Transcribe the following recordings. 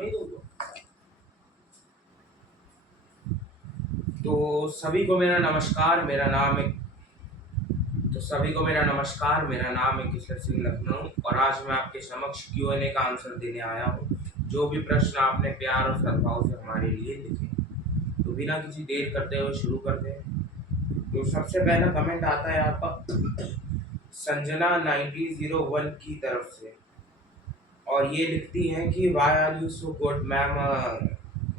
तो नहीं तुमको। तो सभी को मेरा नमस्कार, मेरा नाम है किशोर सिंह लखनऊ और आज मैं आपके समक्ष Q&A का आंसर देने आया हूँ। जो भी प्रश्न आपने प्यार और सद्भाव से हमारे लिए लिखे, तो बिना किसी देर करते हुए शुरू करते हैं। तो सबसे पहला कमेंट आता है आपका संजना 1901 की तरफ से और ये लिखती हैं कि why are you so good ma'am,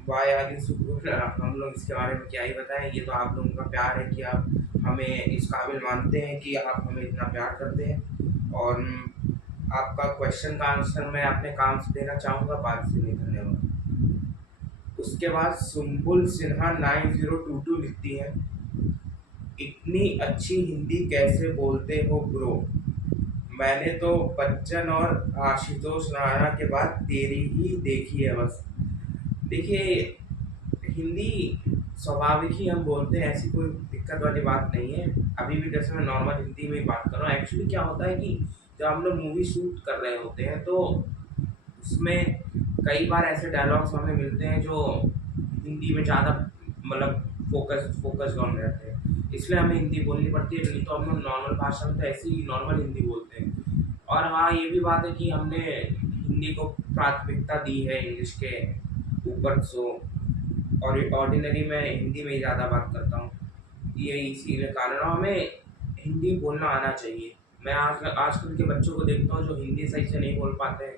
why are you so good. हम लोग इसके बारे में क्या ही बताएं, ये तो आप लोगों का प्यार है कि आप हमें इस काबिल मानते हैं कि आप हमें इतना प्यार करते हैं। और आपका क्वेश्चन का आंसर मैं अपने काम से देना चाहूँगा, बात से नहीं। धन्यवाद। उसके बाद सुम्बुल सिन्हा 9022 लिखती है, इतनी अच्छी हिंदी कैसे बोलते हो ब्रो, मैंने तो बच्चन और आशुतोष राणा के बाद तेरी ही देखी है बस। देखिए, हिंदी स्वाभाविक ही हम बोलते हैं, ऐसी कोई दिक्कत वाली बात नहीं है। अभी भी जैसे मैं नॉर्मल हिंदी में ही बात कर रहा हूँ। एक्चुअली क्या होता है कि जब हम लोग मूवी शूट कर रहे होते हैं तो उसमें कई बार ऐसे डायलॉग्स हमें मिलते हैं जो हिंदी में ज़्यादा मतलब फोकस ऑन रहते हैं, इसलिए हमें हिंदी बोलनी पड़ती है। नहीं तो हम लोग नॉर्मल भाषा में तो ऐसे ही नॉर्मल हिंदी बोलते हैं। और हाँ, ये भी बात है कि हमने हिंदी को प्राथमिकता दी है इंग्लिश के ऊपर। सो और ऑर्डिनरी में हिंदी में ही ज़्यादा बात करता हूँ, ये इसीलिए कारण है। हमें हिंदी बोलना आना चाहिए। मैं आजकल के बच्चों को देखता हूँ जो हिंदी सही से नहीं बोल पाते हैं,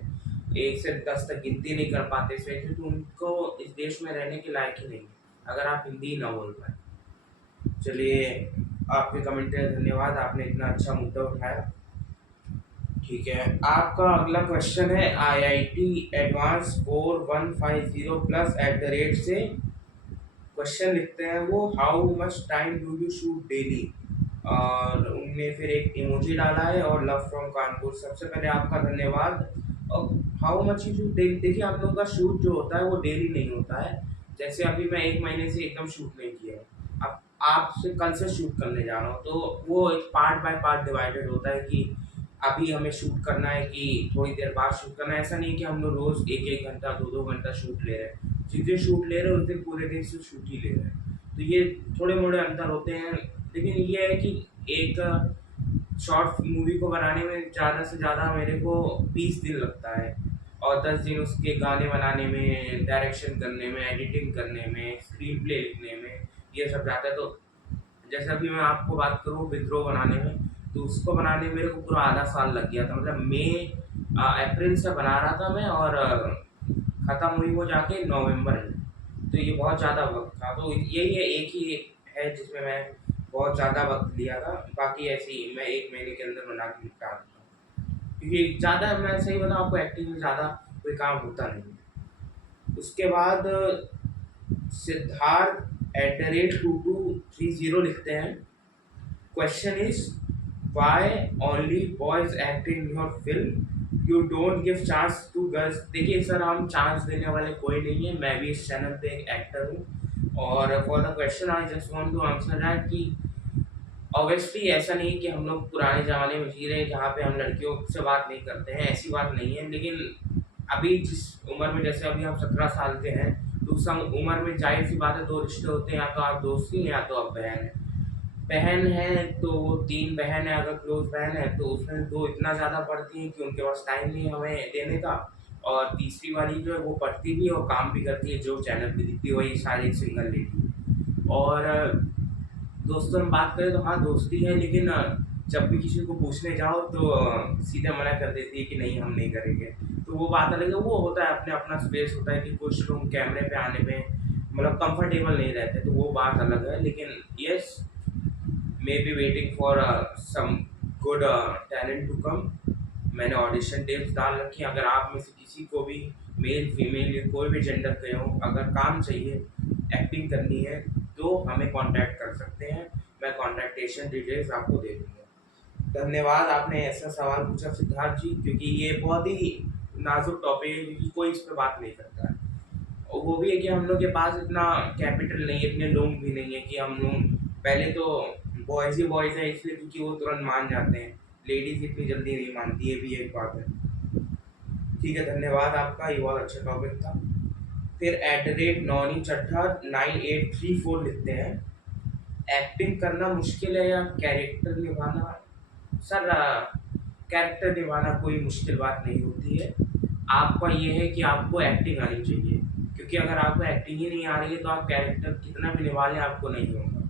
1 से 10 तक गिनती नहीं कर पाते सही से, तो उनको इस देश में रहने के लायक ही नहीं है अगर आप हिंदी ना बोल पाए। चलिए, आपके कमेंट है, धन्यवाद, आपने इतना अच्छा मुद्दा उठाया। ठीक है, आपका अगला क्वेश्चन है IIT एडवांस 4150 प्लस @ से क्वेश्चन लिखते हैं वो, how much time do you shoot daily, और उनने फिर एक इमोजी डाला है और लव फ्रॉम कानपुर। सबसे पहले आपका धन्यवाद। और how much you shoot daily, देखिए आप लोगों का शूट जो होता है वो डेली नहीं होता है। जैसे अभी मैं 1 महीने से एकदम शूट नहीं किया है, अब आपसे कल से शूट करने जा रहा हूँ, तो वो एक पार्ट बाय पार्ट डिवाइडेड होता है कि अभी हमें शूट करना है कि थोड़ी देर बाद शूट करना है। ऐसा नहीं कि हम लोग रोज 1 1 घंटा 2 2 घंटा शूट ले रहे हैं। जिस दिन शूट ले रहे हैं उस दिन पूरे दिन से शूट ही ले रहे हैं। तो ये थोड़े मोड़े अंतर होते हैं, लेकिन ये है कि एक शॉर्ट मूवी को बनाने में ज़्यादा से ज़्यादा मेरे को 20 दिन लगता है और 10 दिन उसके गाने बनाने में, डायरेक्शन करने में, एडिटिंग करने में, स्क्रीन प्ले लिखने में, ये सब जाता है। तो जैसे अभी मैं आपको बात करूँ विद्रोह बनाने में, तो उसको बनाने में मेरे को पूरा आधा साल लग गया था। मतलब अप्रैल से बना रहा था मैं और ख़त्म हुई वो जाके नवंबर में। तो ये बहुत ज़्यादा वक्त था। तो यही है, एक ही है जिसमें मैं बहुत ज़्यादा वक्त लिया था। बाकी ऐसे ही मैं 1 महीने के अंदर बना के निपटा देता हूँ, क्योंकि ज़्यादा, मैं सही बताऊँ आपको, एक्टिंग में ज़्यादा कोई काम होता नहीं है। उसके बाद सिद्धार्थ @2230 लिखते हैं, question is why only boys act in your film, you don't give chance to girls. देखिए सर, हम चांस देने वाले कोई नहीं है, मैं भी इस चैनल पे एक एक्टर हूँ। और for the question I just want to answer that कि ऑब्वियसली ऐसा नहीं कि हम लोग पुराने ज़माने में जी रहे हैं जहाँ पे हम लड़कियों से बात नहीं करते हैं, ऐसी बात नहीं है। लेकिन अभी जिस उम्र में, जैसे अभी हम 17 साल के हैं, तो उस उम्र में जाहिर सी बात है 2 रिश्ते होते हैं, या तो आप दोस्ती हैं या तो आप बहन हैं। बहन है तो वो 3 बहन है, अगर क्लोज बहन है तो उसमें 2 इतना ज़्यादा पढ़ती हैं कि उनके पास टाइम नहीं है हमें देने का, और तीसरी वाली जो है वो पढ़ती भी है और काम भी करती है, जो चैनल पे दिखती है वही सारी सिंगल लेडी। और दोस्तों में बात करें तो हाँ दोस्ती है, लेकिन जब भी किसी को पूछने जाओ तो सीधे मना कर देती है कि नहीं हम नहीं करेंगे। तो वो बात अलग है, वो होता है अपने अपना स्पेस होता है कि कुछ लोग कैमरे पे आने में मतलब कंफर्टेबल नहीं रहते, तो वो बात अलग है। लेकिन yes, maybe waiting for some good talent to come. मैंने ऑडिशन टेप्स डाल रखी हैं, अगर आप में से किसी को भी मेल फीमेल या कोई भी जेंडर के हो, अगर काम चाहिए, एक्टिंग करनी है, तो हमें कांटेक्ट कर सकते हैं। मैं कांटेक्टेशन डिटेल्स आपको दे दूँगा। धन्यवाद, आपने ऐसा सवाल पूछा सिद्धार्थ जी, क्योंकि ये बहुत ही नाजुक टॉपिक है, क्योंकि कोई इस पे बात नहीं करता है। और वो भी है कि हम लोग के पास इतना कैपिटल नहीं है, इतने लोग भी नहीं है कि हम लोग, पहले तो बॉयज़ ही बॉयज़ है इसलिए क्योंकि वो तुरंत मान जाते हैं, लेडीज़ इतनी जल्दी नहीं मानती, ये भी एक बात है। ठीक है, धन्यवाद आपका, ये बहुत अच्छा टॉपिक था। फिर एट द रेट नौनी चड्ढा 9834 लिखते हैं, एक्टिंग करना मुश्किल है या कैरेक्टर निभाना? सर, कैरेक्टर निभाना कोई मुश्किल बात नहीं होती है। आपका ये है कि आपको एक्टिंग आनी चाहिए, क्योंकि अगर आपको एक्टिंग ही नहीं आ रही है तो आप कैरेक्टर कितना भी निभा लें आपको नहीं होगा।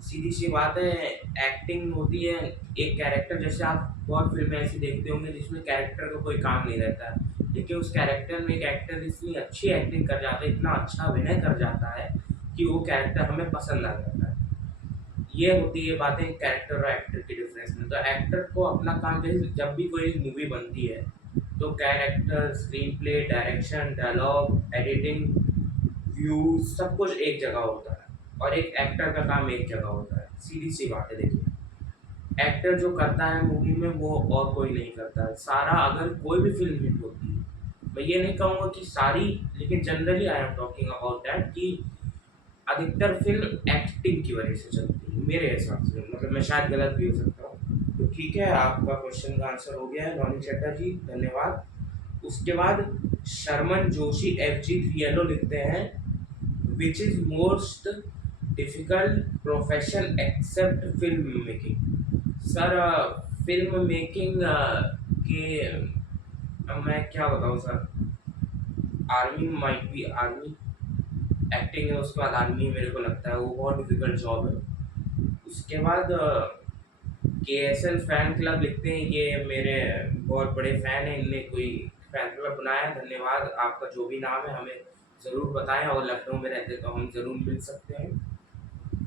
सीधी सी बात है, एक्टिंग होती है एक कैरेक्टर। जैसे आप बहुत फिल्में ऐसी देखते होंगे जिसमें कैरेक्टर का कोई काम नहीं रहता है, लेकिन उस कैरेक्टर में एक एक्टर इतनी अच्छी एक्टिंग कर जाता है, इतना अच्छा अभिनय कर जाता है कि वो कैरेक्टर हमें पसंद आ जाता है। ये होती है बातें कैरेक्टर और एक्टर के डिफरेंस में। तो एक्टर को अपना काम, जैसे जब भी कोई मूवी बनती है तो character, screenplay, direction, dialogue, editing, views, सब कुछ एक जगह होता है और एक एक्टर का काम एक जगह होता है। सीधी सी बात है, देखिए एक्टर जो करता है मूवी में वो और कोई नहीं करता है। सारा, अगर कोई भी फिल्म हिट होती है, मैं ये नहीं कहूँगा कि सारी, लेकिन generally I am talking about that कि अधिकतर फिल्म एक्टिंग की वजह से चलती है मेरे हिसाब से। मतलब मैं शायद गलत भी हो सकता हूँ। तो ठीक है, आपका क्वेश्चन का आंसर हो गया है नौनी चड्ढा जी, धन्यवाद। उसके बाद शर्मन जोशी FG3LO लिखते हैं, which is most difficult profession except film making? Sir, film making के मैं क्या बताऊँ sir, army might be army, acting है उसके बाद आर्मी, मेरे को लगता है वो बहुत डिफिकल्ट जॉब है। उसके बाद KSL फैन क्लब लिखते हैं, ये मेरे बहुत बड़े फ़ैन हैं, इनने कोई फैन क्लब बनाया है। धन्यवाद, आपका जो भी नाम है हमें ज़रूर बताएं, और लखनऊ में रहते तो हम ज़रूर मिल सकते हैं।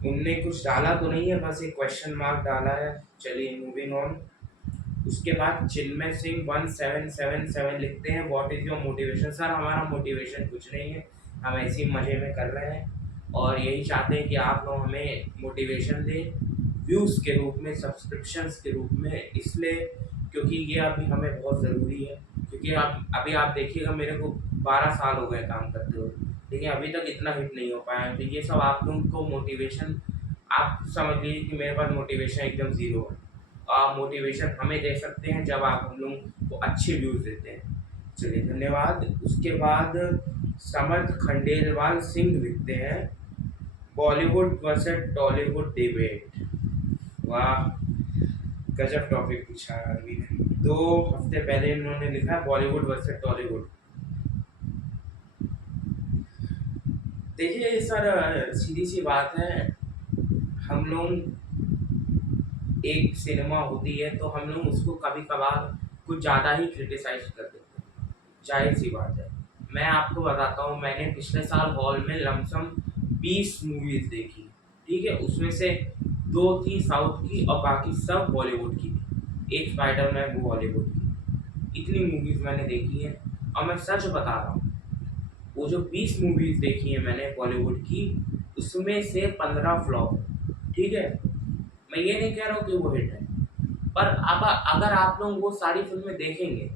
उनने कुछ डाला तो नहीं है, बस एक क्वेश्चन मार्क डाला है। चलिए मूविंग ऑन। उसके बाद चिन्मय सिंह 1777 लिखते हैं, what is your motivation? Sir, हमारा मोटिवेशन कुछ नहीं है, हम ऐसे ही मज़े में कर रहे हैं और यही चाहते हैं कि आप लोग हमें मोटिवेशन दें व्यूज़ के रूप में, सब्सक्रिप्शंस के रूप में, इसलिए क्योंकि ये अभी हमें बहुत ज़रूरी है। क्योंकि आप अभी आप देखिएगा, मेरे को 12 साल हो गए काम करते हुए, लेकिन अभी तक इतना हिट नहीं हो पाया है। तो ये सब आप लोगों को मोटिवेशन, आप समझ लीजिए कि मेरे पास मोटिवेशन एकदम ज़ीरो है। आप मोटिवेशन हमें दे सकते हैं जब आप हम लोग को अच्छे व्यूज़ देते हैं। चलिए, धन्यवाद। उसके बाद समर्थ खंडेलवाल सिंह लिखते हैं, बॉलीवुड वर्सेस टॉलीवुड डिबेट। वाह, गजब टॉपिक पूछा है आदमी ने। 2 हफ्ते पहले इन्होंने लिखा है बॉलीवुड वर्सेस टॉलीवुड। देखिए सर, सीधी सी बात है, हम लोग, एक सिनेमा होती है तो हम लोग उसको कभी कभार कुछ ज़्यादा ही क्रिटिसाइज कर देते हैं, जाहिर सी बात है। मैं आपको बताता हूँ, मैंने पिछले साल हॉल में लमसम 20 मूवीज़ देखी, ठीक है। उसमें से 2 थी साउथ की और बाकी सब बॉलीवुड की थी। एक स्पाइडरमैन वो हॉलीवुड की। इतनी मूवीज़ मैंने देखी हैं और मैं सच बता रहा हूँ, वो जो 20 मूवीज़ देखी हैं मैंने बॉलीवुड की, उसमें से 15 फ्लॉप है, ठीक है। मैं ये नहीं कह रहा हूँ कि वो हिट है, पर अब अगर आप लोग वो सारी फिल्में देखेंगे,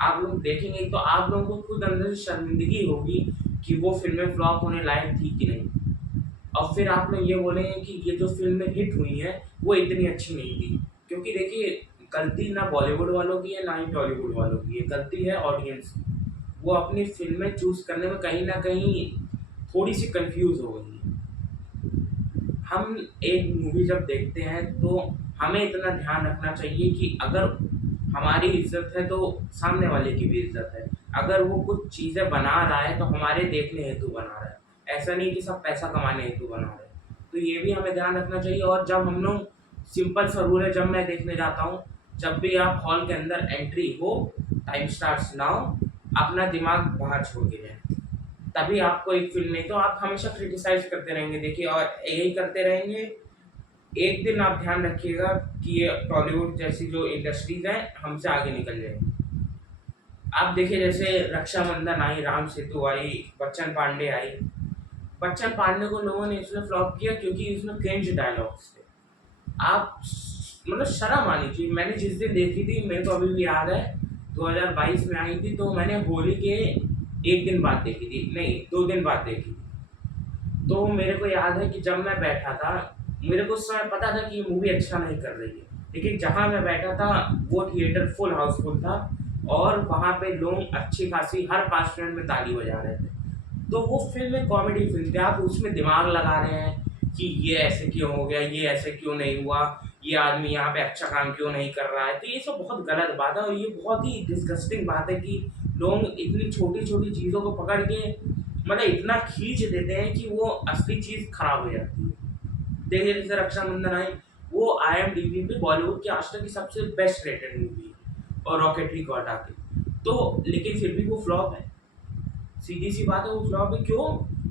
आप लोग देखेंगे तो आप लोगों को खुद अंदर से शर्मिंदगी होगी कि वो फिल्में फ्लॉप होने लायक थी कि नहीं। और फिर आप लोग ये बोलेंगे कि ये जो फिल्में हिट हुई हैं वो इतनी अच्छी नहीं थी। क्योंकि देखिए, गलती ना बॉलीवुड वालों की है ना ही टॉलीवुड वालों की है, गलती है ऑडियंस की। वो अपनी फिल्में चूज़ करने में कहीं ना कहीं थोड़ी सी कंफ्यूज हो गई है। हम एक मूवी जब देखते हैं तो हमें इतना ध्यान रखना चाहिए कि अगर हमारी इज्जत है तो सामने वाले की भी इज्जत है। अगर वो कुछ चीज़ें बना रहा है तो हमारे देखने हेतु बना रहा है, ऐसा नहीं कि सब पैसा कमाने हेतु बना रहे हैं। तो ये भी हमें ध्यान रखना चाहिए। और जब हम लोग, सिंपल सा रूल है, जब मैं देखने जाता हूँ, जब भी आप हॉल के अंदर एंट्री हो, टाइम स्टार्ट्स नाउ, अपना दिमाग बाहर छोड़ के जाएं, तभी आपको एक फ़िल्म, नहीं तो आप हमेशा क्रिटिसाइज़ करते रहेंगे। देखिए, और यही करते रहेंगे, एक दिन आप ध्यान रखिएगा कि ये टॉलीवुड जैसी जो इंडस्ट्रीज़ हैं, हमसे आगे निकल जाएँगी। आप देखिए, जैसे रक्षाबंधन आई, राम सेतु आई, बच्चन पांडे आई। बच्चन पांडे को लोगों ने इसलिए फ्लॉप किया क्योंकि इसमें क्रिंज डायलॉग्स थे। आप मतलब शर्म आनी चाहिए। मैंने जिस दिन देखी थी, मेरे को अभी भी याद है, 2022 में आई थी, तो मैंने होली के 1 दिन बाद देखी थी, नहीं 2 दिन बाद देखी थी। तो मेरे को याद है कि जब मैं बैठा था, मेरे को उस समय पता था कि ये मूवी अच्छा नहीं कर रही है, लेकिन जहाँ मैं बैठा था वो थिएटर फुल हाउसफुल था। और वहाँ पे लोग अच्छी खासी हर 5 मिनट में ताली बजा रहे थे। तो वो फ़िल्म एक कॉमेडी फ़िल्म थी, आप उसमें दिमाग लगा रहे हैं कि ये ऐसे क्यों हो गया, ये ऐसे क्यों नहीं हुआ, ये आदमी यहाँ पे अच्छा काम क्यों नहीं कर रहा है। तो ये सब बहुत गलत बात है और ये बहुत ही डिस्गस्टिंग बात है कि लोग इतनी छोटी-छोटी चीज़ों को पकड़ के मतलब इतना खींच देते हैं कि वो असली चीज़ खराब हो जाती है। देखिए जैसे रक्षाबंधन आई, वो आईएमडीबी पे बॉलीवुड की आज तक की सबसे बेस्ट रेटेड मूवी है और रॉकेटरी को हटा के। तो लेकिन फिर भी वो फ्लॉप है। सीधी सी बात है वो फ्लॉप है क्यों?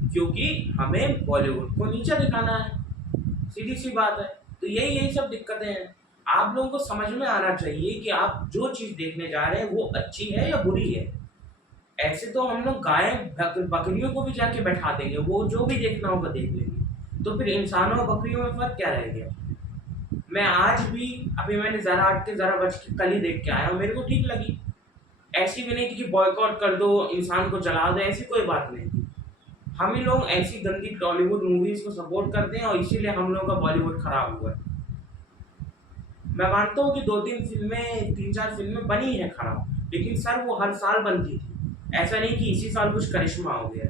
क्योंकि हमें बॉलीवुड को नीचा दिखाना है। सीधी सी बात है। तो यही यही सब दिक्कतें हैं। आप लोगों को समझ में आना चाहिए कि आप जो चीज़ देखने जा रहे हैं वो अच्छी है या बुरी है। ऐसे तो हम लोग गाय बकरियों को भी जाके बैठा देंगे, वो जो भी देखना होगा देख लेंगे। तो फिर इंसानों और बकरियों में फ़र्क क्या रह गया? मैं आज भी अभी मैंने ज़रा हट के ज़रा बच के कल ही देख के आया हूँ, मेरे को ठीक लगी। ऐसी भी नहीं थी कि बॉयकॉट कर दो, इंसान को जला दो, ऐसी कोई बात नहीं थी। हम ही लोग ऐसी गंदी टॉलीवुड मूवीज़ को सपोर्ट करते हैं और इसीलिए हम लोगों का बॉलीवुड खराब हुआ है। मैं मानता हूँ कि 2-3 फ़िल्में 3-4 फ़िल्में बनी हैं खराब, लेकिन सर वो हर साल बनती थी। ऐसा नहीं कि इसी साल कुछ करिश्मा हो गया।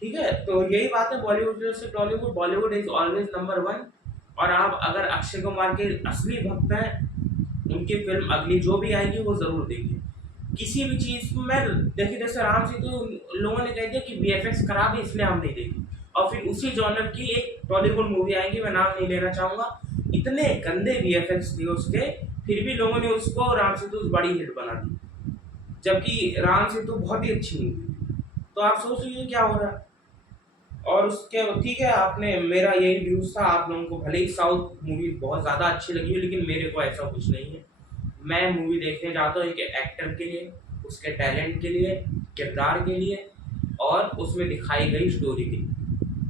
ठीक है? तो यही बात है Bollywood versus Tollywood, Bollywood is always number 1। और आप अगर अक्षय कुमार के असली भक्त हैं, उनकी फ़िल्म अगली जो भी आएगी वो ज़रूर देखिए। किसी भी चीज़ में देखिए जैसे राम सेतु लोगों ने कह दिया कि वीएफएक्स खराब है इसलिए हम नहीं देखी। और फिर उसी जॉनर की एक टॉलीवुड मूवी आएगी, मैं नाम नहीं लेना चाहूँगा। इतने गंदे वीएफएक्स थे उसके, फिर भी लोगों ने उसको राम सेतु बड़ी हिट बना दी। जबकि राम सेतु बहुत ही अच्छी मूवी थी। तो आप सोच लीजिए क्या हो रहा है। और उसके ठीक है, आपने मेरा यही व्यूज़ था, आप लोगों को भले ही साउथ मूवी बहुत ज़्यादा अच्छी लगी हो लेकिन मेरे को ऐसा कुछ नहीं है। मैं मूवी देखने जाता हूँ एक एक्टर के लिए, उसके टैलेंट के लिए, किरदार के लिए और उसमें दिखाई गई स्टोरी के लिए।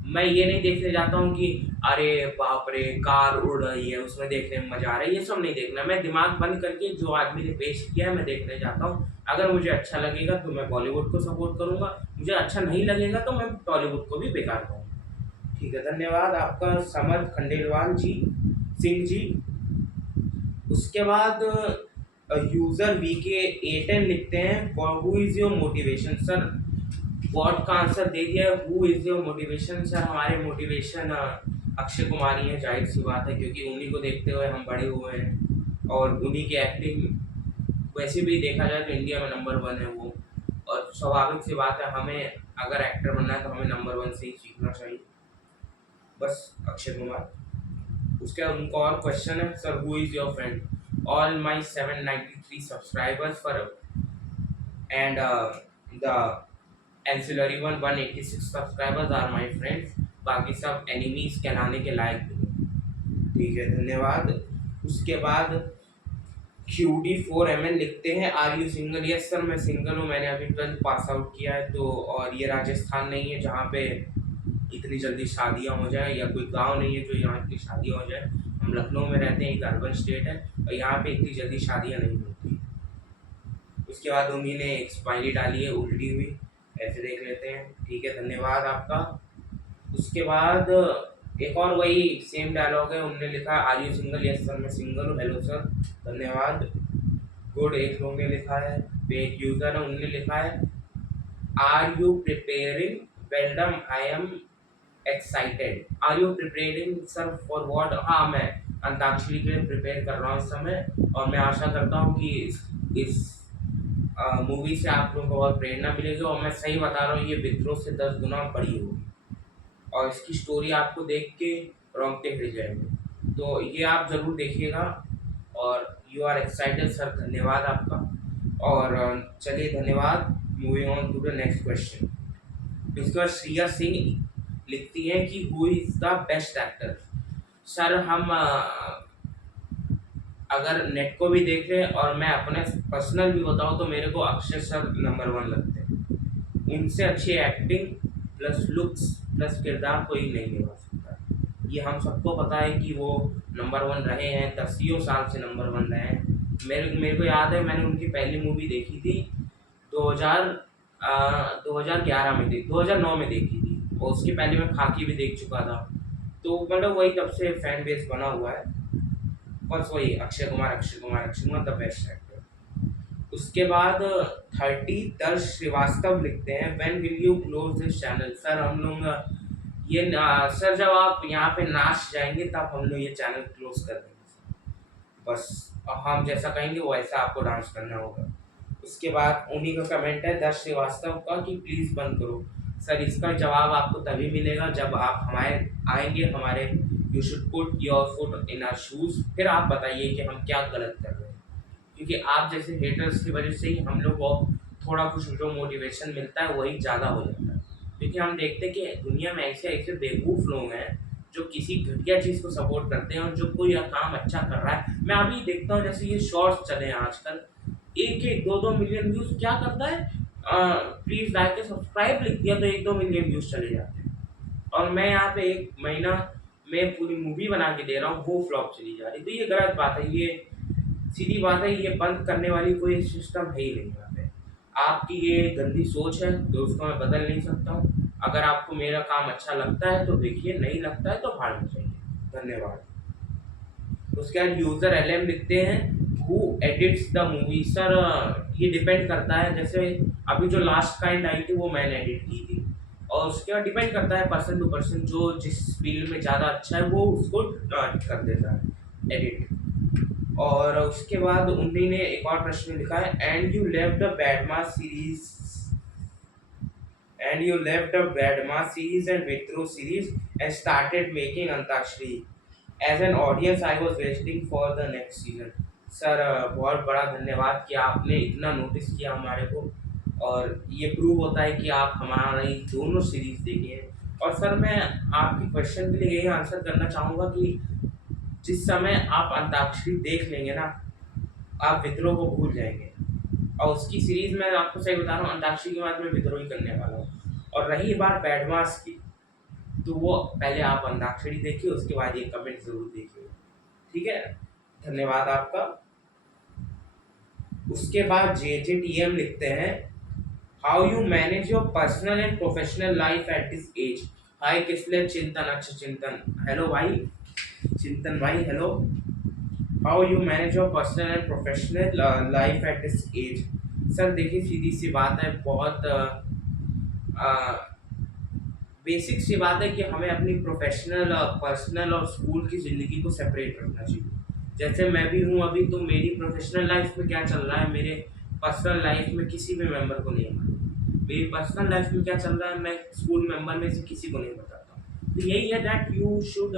मैं ये नहीं देखने जाता हूँ कि अरे बाप रे! कार उड़ रही है, उसमें देखने में मज़ा आ रहा है, ये सब नहीं देखना। मैं दिमाग बंद करके जो आदमी ने पेश किया है मैं देखने जाता हूँ। अगर मुझे अच्छा लगेगा तो मैं बॉलीवुड को सपोर्ट करूँगा, मुझे अच्छा नहीं लगेगा तो मैं टॉलीवुड को भी बेकार कहूँगा। ठीक है, धन्यवाद आपका समर्थ खंडेलवाल जी, सिंह जी। उसके बाद यूज़र वीके 8 लिखते हैं who is your motivation sir. What का आंसर दे दिया है, who is your motivation sir. हमारे मोटिवेशन अक्षय कुमार ही हैं, जाहिर सी बात है क्योंकि उन्हीं को देखते हुए हम बड़े हुए हैं और उन्हीं की एक्टिंग वैसे भी देखा जाए तो इंडिया में नंबर 1 है वो। और स्वाभाविक सी बात है, हमें अगर एक्टर बनना है तो हमें नंबर 1 से ही सीखना चाहिए। बस अक्षय कुमार। उसके बाद उनका और क्वेश्चन है sir who is your friend. All my 793 subscribers for and the ancillary 186 subscribers are my friends. बाकी सब एनिमीज कहलाने के लायक भी। ठीक है, धन्यवाद। उसके बाद QD4MN लिखते हैं are you single. Yes sir मैं सिंगल हूँ, मैंने अभी 12th पास आउट किया है। तो और ये राजस्थान नहीं है जहाँ पे इतनी जल्दी शादियाँ हो जाए, या कोई गांव नहीं है जो यहाँ इतनी शादियाँ हो जाए। हम लखनऊ में रहते हैं, एक अर्बन स्टेट है और यहाँ पे इतनी जल्दी शादियाँ नहीं होती। उसके बाद उन्हीं ने एक्सपायरी डाली है उल्टी हुई, ऐसे देख लेते हैं। ठीक है, धन्यवाद आपका। उसके बाद एक और वही सेम डायलॉग है, उन्होंने लिखा are you single. Yes sir मैं सिंगल हूँ। हेलो सर, धन्यवाद। गुड, एक लोगों ने लिखा है, एक यूज़र है उन्होंने लिखा है are you preparing. Well done, I am excited. Are you preparing sir for what. हाँ, मैं अंताक्षरी के लिए प्रिपेयर कर रहा हूँ इस समय और मैं आशा करता हूँ कि इस मूवी से आप लोगों को बहुत प्रेरणा मिलेगी। और मैं सही बता रहा हूँ, ये विद्रोह से 10 गुना बड़ी होगी और इसकी स्टोरी आपको देख के रोंगटे खड़े जाएंगे। तो ये आप ज़रूर देखिएगा और यू आर एक्साइटेड सर, धन्यवाद आपका। और चलिए धन्यवाद। Moving on to the next question. इसके बाद श्रिया सिंह लिखती हैं कि who is the best actor. Sir हम अगर नेट को भी देख लें और मैं अपने पर्सनल भी बताऊँ तो मेरे को अक्षय सर नंबर 1 लगते हैं। उनसे अच्छी एक्टिंग प्लस लुक्स प्लस किरदार कोई नहीं निभा सकता। ये हम सबको पता है कि वो नंबर 1 रहे हैं, 10 साल से नंबर 1 रहे हैं। मेरे को याद है मैंने उनकी पहली मूवी देखी थी 2011 में, 2009 में देखी थी और उसके पहले मैं खाकी भी देख चुका था। तो मतलब वही तब से फैन बेस बना हुआ है। बस वही Akshay Kumar, Akshay Kumar, Akshay Kumar the best actor. उसके बाद 30 दर्श श्रीवास्तव लिखते हैं, when will you close this channel? Sir हम लोग सर जब आप यहाँ पे नाच जाएंगे तब हम लोग ये चैनल क्लोज कर देंगे। बस हम जैसा कहेंगे वैसा आपको डांस करना होगा। उसके बाद उन्हीं का कमेंट है दर्श श्रीवास्तव का कि प्लीज़ बंद करो। सर इसका जवाब आपको तभी मिलेगा जब आप हमारे आएंगे हमारे you should put your foot in our shoes, फिर आप बताइए कि हम क्या गलत कर रहे हैं। क्योंकि आप जैसे हेटर्स की वजह से ही हम लोग को थोड़ा कुछ जो मोटिवेशन मिलता है वही ज़्यादा हो जाता है। क्योंकि हम देखते हैं कि दुनिया में ऐसे ऐसे बेवकूफ़ लोग हैं जो किसी घटिया चीज़ को सपोर्ट करते हैं, और जो कोई काम अच्छा कर रहा है, मैं अभी देखता हूँ जैसे ये शॉर्ट्स चले हैं आजकल, एक एक दो दो मिलियन व्यूज़ क्या करता है, प्लीज़ लाइक एंड सब्सक्राइब लिख दिया तो एक दो मिलियन व्यूज़ चले जाते हैं। और मैं यहाँ पे एक महीना में पूरी मूवी बना के दे रहा हूँ, वो फ्लॉप चली जा रही, तो ये गलत बात है। ये सीधी बात है, ये बंद करने वाली कोई सिस्टम है ही नहीं यहाँ पे। आपकी ये गंदी सोच है, दोस्तों मैं बदल नहीं सकता हूँ। अगर आपको मेरा काम अच्छा लगता है तो देखिए, नहीं लगता है तो भाड़ में जाइए। धन्यवाद। उसके बाद यूज़र एलएम लिखते हैं, who edits the movie? Sir ये डिपेंड करता है, जैसे अभी जो लास्ट काइंड आई थी वो मैंने एडिट की थी, और उसके बाद डिपेंड करता है पर्सन टू पर्सन, जो जिस फील्ड में ज़्यादा अच्छा है वो उसको कर देता है एडिट। और उसके बाद उन्हीं ने एक और प्रश्न लिखा है, and you left the BODMAS series and Vitro series and started making Antakshari. As an audience, I was waiting for the next season. Sir बहुत बड़ा धन्यवाद कि आपने इतना नोटिस किया हमारे को, और ये प्रूव होता है कि आप हमारी दोनों सीरीज देखे हैं। और सर मैं आपके क्वेश्चन के लिए यही आंसर करना चाहूँगा कि जिस समय आप अंताक्षरी देख लेंगे ना, आप विद्रोह को भूल जाएंगे। और उसकी सीरीज मैं आपको सही बता रहा हूँ, अंताक्षरी के बाद मैं विद्रोह ही करने वाला हूँ। और रही बात बैडमास की, तो वो पहले आप अंताक्षरी देखिए, उसके बाद ये कमेंट जरूर देखिए। ठीक है, धन्यवाद आपका। उसके बाद JJTM लिखते हैं, how you manage your personal and professional life at this age? Hi किसले चिंतन, अच्छा चिंतन, हेलो भाई चिंतन भाई, hello. How you manage your personal and professional life at this age? Sir देखिए सीधी सी बात है, बहुत बेसिक सी बात है कि हमें अपनी प्रोफेशनल, पर्सनल और स्कूल की ज़िंदगी को सेपरेट रखना चाहिए। जैसे मैं भी हूँ अभी, तो मेरी प्रोफेशनल लाइफ में क्या चल रहा है, मेरे पर्सनल लाइफ में किसी भी मेंबर को नहीं मालूम। मेरी पर्सनल लाइफ में क्या चल रहा है, मैं स्कूल मेंबर में से किसी को नहीं बताता। तो यही है that you should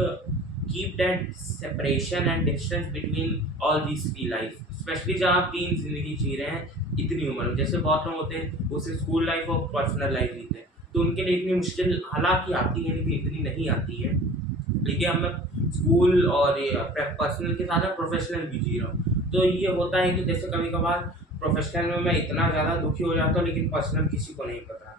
keep that separation and distance between all these three life, specially जब आप तीन जिंदगी जी रहे हैं इतनी उम्र में। जैसे बहुत लोग होते हैं वो सिर्फ स्कूल लाइफ और पर्सनल लाइफ जीते हैं, तो उनके लिए इतनी मुश्किल हालांकि आती है, लेकिन इतनी नहीं आती है। लेकिन अब मैं स्कूल और पर्सनल के साथ प्रोफेशनल भी जी रहा हूँ, तो ये होता है कि जैसे कभी कभार प्रोफेशनल में मैं इतना ज़्यादा दुखी हो जाता हूँ, लेकिन पर्सनल किसी को नहीं पता।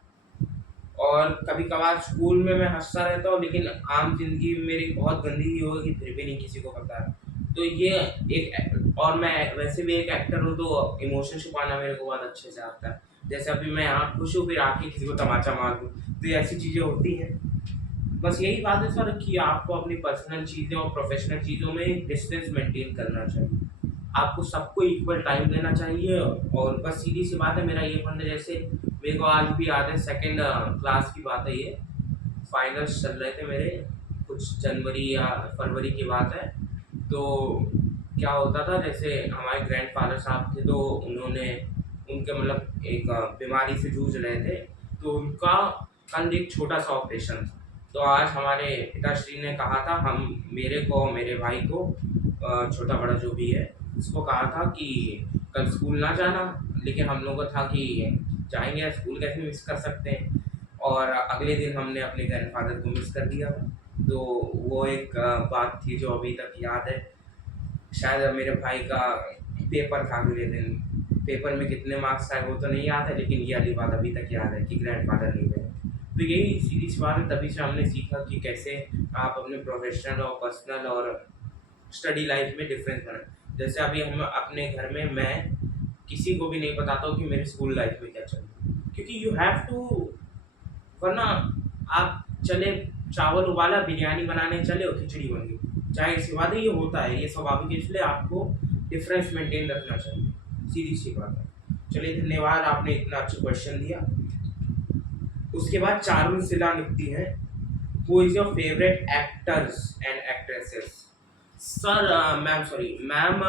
और कभी कभार स्कूल में मैं हंसता रहता हूँ, लेकिन आम जिंदगी में मेरी बहुत गंदी ही होगी, फिर भी नहीं किसी को पता है। तो ये एक, और मैं वैसे भी एक एक्टर हूँ, तो इमोशन छुपाना मेरे को बहुत अच्छे से आता है। जैसे अभी मैं यहाँ खुश हूँ, फिर आके किसी को तमाचा मार दूँ, तो ये ऐसी चीज़ें होती हैं। बस यही बात है सर कि आपको अपनी पर्सनल चीज़ें और प्रोफेशनल चीज़ों में डिस्टेंस मेंटेन करना चाहिए। आपको सबको इक्वल टाइम देना चाहिए। और बस सीधी सी बात है, मेरा ये फंड है, जैसे मेरे को आज भी याद है, सेकेंड क्लास की बात है, ये फाइनल्स चल रहे थे मेरे, कुछ जनवरी या फरवरी की बात है। तो क्या होता था, जैसे हमारे ग्रैंडफादर साहब थे, तो उन्होंने उनके मतलब एक बीमारी से जूझ रहे थे, तो उनका कल एक छोटा सा ऑपरेशन था। तो आज हमारे पिताश्री ने कहा था, हम मेरे को, मेरे भाई को, छोटा बड़ा जो भी है, उसको कहा था कि कल स्कूल ना जाना। लेकिन हम लोगों को था कि जाएंगे, स्कूल कैसे मिस कर सकते हैं। और अगले दिन हमने अपने ग्रैंडफादर को मिस कर दिया। तो वो एक बात थी जो अभी तक याद है। शायद मेरे भाई का पेपर था अगले दिन, पेपर में कितने मार्क्स आए वो तो नहीं याद है, लेकिन ये वाली बात अभी तक याद है कि ग्रैंडफादर नहीं गए। तो यही सीधी सी बात है, तभी से हमने सीखा कि कैसे आप अपने प्रोफेशनल और पर्सनल और स्टडी लाइफ में डिफरेंस बनाए। जैसे अभी हम अपने घर में, मैं किसी को भी नहीं बताता हूँ कि मेरे स्कूल लाइफ में क्या चल रहा है, क्योंकि यू हैव टू, वरना आप चले चावल उबाला, बिरयानी बनाने चले और खिचड़ी बन गई, चाहे इसके बाद ये होता है, ये स्वाभाविक है। इसलिए आपको डिफरेंस मेंटेन रखना चाहिए, सीधी सी बात है। चलिए धन्यवाद, आपने इतना अच्छा क्वेश्चन दिया। उसके बाद चारुल सिला लिखती हैं, who is your favourite actors and actresses. Sir ma'am, sorry ma'am,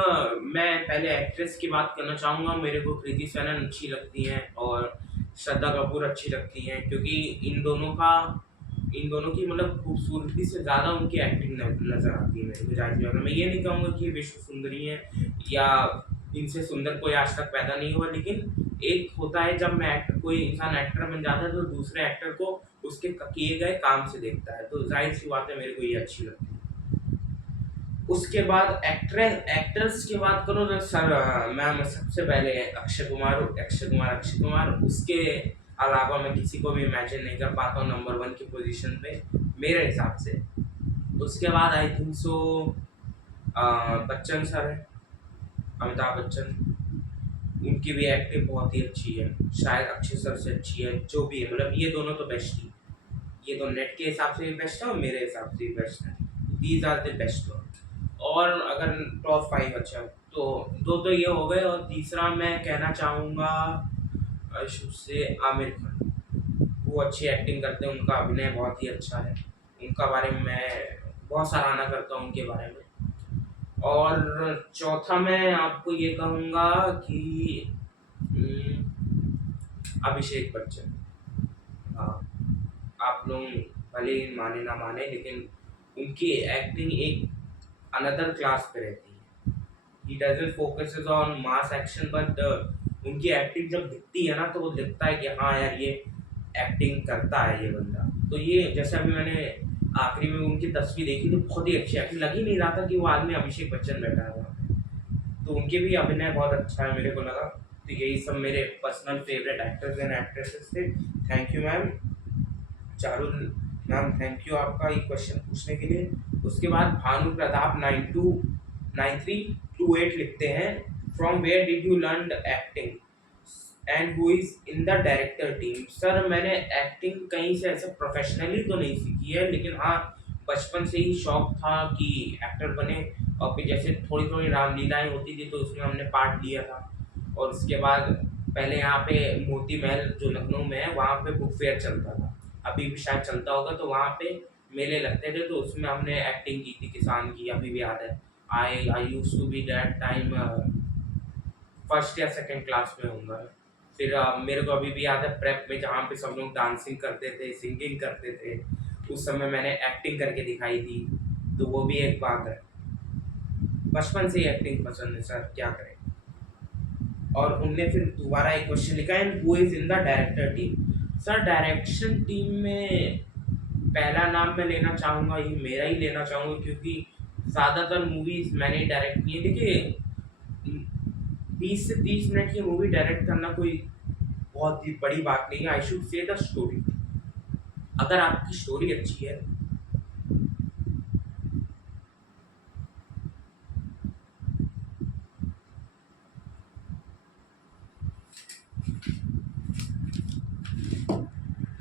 मैं पहले एक्ट्रेस की बात करना चाहूँगा। मेरे को कृति सेनन अच्छी लगती हैं और श्रद्धा कपूर अच्छी लगती हैं, क्योंकि इन दोनों की मतलब खूबसूरती से ज़्यादा उनकी एक्टिंग नज़र आती है मेरे को। जाहिर सी बात है, मैं ये नहीं कहूँगा कि ये विश्व सुंदरी है या इनसे सुंदर कोई आज तक पैदा नहीं हुआ, लेकिन एक होता है जब कोई इंसान एक्टर बन जाता है तो दूसरे एक्टर को उसके किए गए काम से देखता है, तो जाहिर सी बात है मेरे को ये अच्छी लगती है। उसके बाद एक्टर्स की बात करूँ तो सर मैम सबसे पहले अक्षय कुमार, उसके अलावा मैं किसी को भी इमेजिन नहीं कर पाता हूँ नंबर वन की पोजीशन पे मेरे हिसाब से। उसके बाद I think so Bachchan sir है, अमिताभ बच्चन, उनकी भी एक्टिंग बहुत ही अच्छी है, शायद अक्षय सर से अच्छी है, जो भी है मतलब ये दोनों तो बेस्ट ही, ये तो नेट के हिसाब से भी बेस्ट है और मेरे हिसाब से भी बेस्ट है। These are the best one. और अगर टॉप फाइव, अच्छा तो दो तो ये हो गए, और तीसरा मैं कहना चाहूँगा से आमिर खान। वो अच्छी एक्टिंग करते हैं, उनका अभिनय बहुत ही अच्छा है, उनका बारे में मैं बहुत सराहना करता हूँ उनके बारे में। और चौथा मैं आपको ये कहूँगा कि अभिषेक बच्चन। हाँ, आप लोग भले ही माने ना माने, लेकिन उनकी एक्टिंग एक अनदर क्लास पे रहती है। He doesn't focuses on mass action, but उनकी एक्टिंग जब दिखती है ना तो वो दिखता है कि हाँ यार ये एक्टिंग करता है ये बंदा। तो ये जैसे अभी मैंने आखिरी में उनकी तस्वीर देखी तो बहुत ही अच्छी एक्टिंग, लग ही नहीं रहा था कि वो आदमी अभिषेक बच्चन बैठा है वहाँ पे। तो उनके भी अभिनय बहुत अच्छा है मेरे को लगा। तो यही सब मेरे personal favourite actors and actresses थे। Thank you ma'am, Charul ma'am, thank you आपका ये क्वेश्चन पूछने के लिए। उसके बाद भानु प्रताप 929328 लिखते हैं, from where did you learn acting and who is in the director team. Sir मैंने एक्टिंग कहीं से ऐसे प्रोफेशनली तो नहीं सीखी है, लेकिन हाँ बचपन से ही शौक था कि एक्टर बने, और फिर जैसे थोड़ी थोड़ी रामलीलाएं होती थी तो उसमें हमने पार्ट लिया था। और उसके बाद पहले यहाँ पे मोती महल जो लखनऊ में है वहाँ पे बुक फेयर चलता था, अभी भी शायद चलता होगा, तो वहाँ पे मेले लगते थे, तो उसमें हमने एक्टिंग की थी किसान की, अभी भी याद है। I use to be that time first या सेकंड क्लास में होऊंगा। फिर मेरे को अभी भी याद है प्रेप में जहाँ पे सब लोग डांसिंग करते थे, सिंगिंग करते थे, उस समय मैंने एक्टिंग करके दिखाई थी, तो वो भी एक बात है। बचपन से ही एक्टिंग पसंद है सर, क्या करें। और उनने फिर दोबारा एक क्वेश्चन लिखा है, who is in the director team. Sir direction team में पहला नाम मैं लेना चाहूँगा, ये मेरा ही लेना चाहूँगा, क्योंकि ज़्यादातर मूवीज़ मैंने डायरेक्ट की है। देखिए 20 से 30 मिनट की मूवी डायरेक्ट करना कोई बहुत ही बड़ी बात नहीं है। I should say the story, अगर आपकी स्टोरी अच्छी है